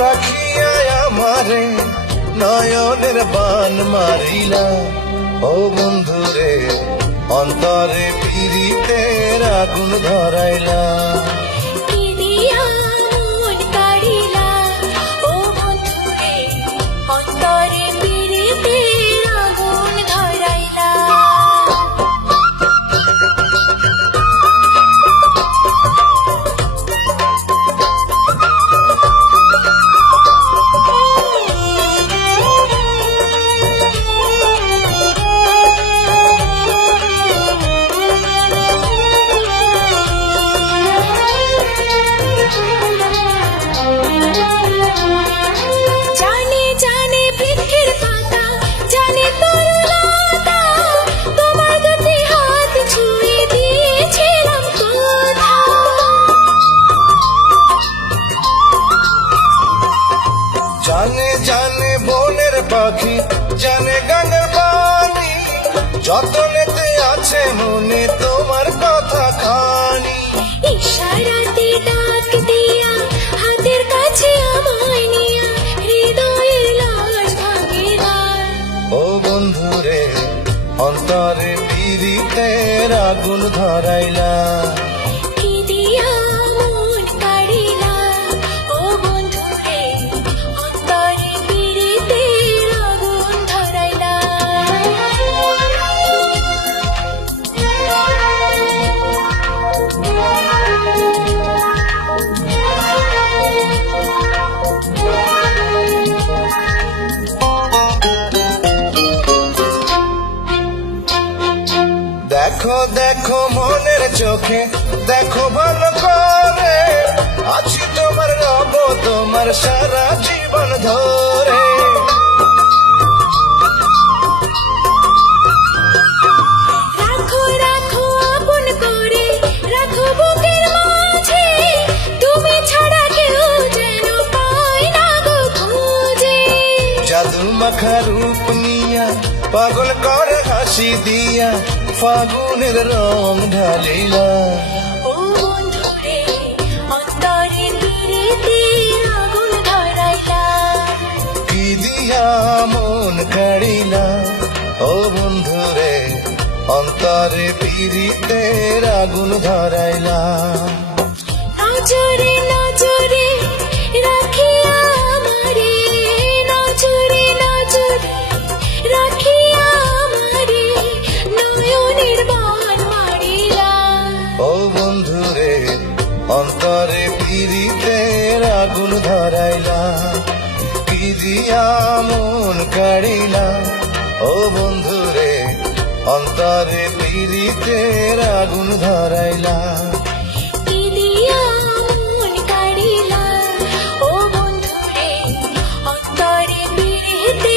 রাখিয়া আমারে নয়নের বান মারিলা। ও বন্ধুরে অন্তরে পীড়িতের আগুন ধরাইলা। কি দিয়া মন কাড়িলা, ও বন্ধুরে অন্তরে পীড়িতের আগুন ধরাইলা। জানে জানে বৃক্ষের পাতা, জানে তরুলতা, তোমার দুটি হাত ছুঁয়ে দিয়েছিলাম কথা। জানে জানে বনের পাখি, জানে গানের বাণী, যতনেতে আছে মনে তোমার কথা খানি। ইশারাতে ডাক দিয়া হাতের কাছে আমায় নিয়া হৃদয়ের লাশ ভাঙে না। ও বন্ধুরে অন্তরে পীড়িতের আগুন ধরাইলা। কি দিয়া মন কাড়িলা, ও বন্ধুরে অন্তরে পীড়িতের আগুন ধরাইলা। দেখো দেখো মনের চোখে, দেখো ভালো করে, আছি তোমার রব তোমার সারা জীবন ধরে। রাখো রাখো আপন করে, রাখো বুকের মাঝে, তুমি ছাড়া কেউ যেন পায় না গো খুঁজে। জাদু মাখা রূপ নিয়া পাগল করে হাসি দিয়া ফাগুনের রং ঢালিলা। ও বন্ধুরে অন্তরে পীড়িতের আগুন ধরাইলা। কি দিয়া মন কাড়িলা। ও বন্ধুরে অন্তরে পীড়িতের আগুন ধরাইলা। নজরে নজরে রাখিয়া আমারে, নজরে নজরে রাখিয়া আমারে নয়নের বান মারিলা। ও বন্ধুরে অন্তরে পীড়িতের আগুন ধরাইলা। কি দিয়া মন কাড়িলা। ও বন্ধুরে অন্তরে পীড়িতের আগুন ধরাইলা। কি দিয়া মন কাড়িলা, ও বন্ধুরে অন্তরে পীড়িতের